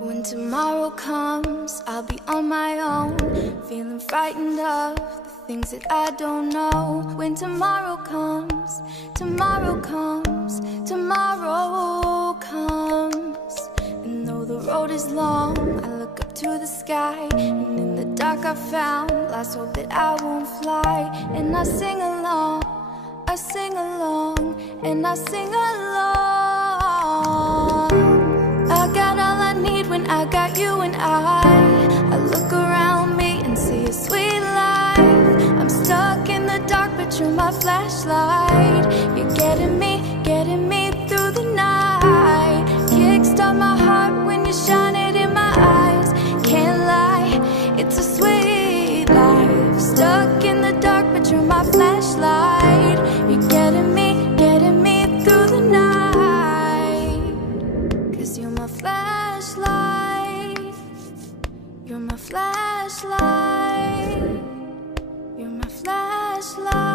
When tomorrow comes, I'll be on my own, feeling frightened of the things that I don't know. When tomorrow comes, tomorrow comes, tomorrow comes. And though the road is long, I look up to the sky, and in the dark I found lost hope that I won't fly. And I sing along, I sing along, and I sing along. I got all I need when I got you and I look around me and see a sweet life. I'm stuck in the dark, but you're my flashlight. You're getting me through the night. Kickstart my heart when you shine it in my eyes. Can't lie, it's a sweet life. Stuck in the dark, but you're my flashlight. You're getting me through the night. 'Cause you're my flashlight. You're my flashlight. You're my flashlight.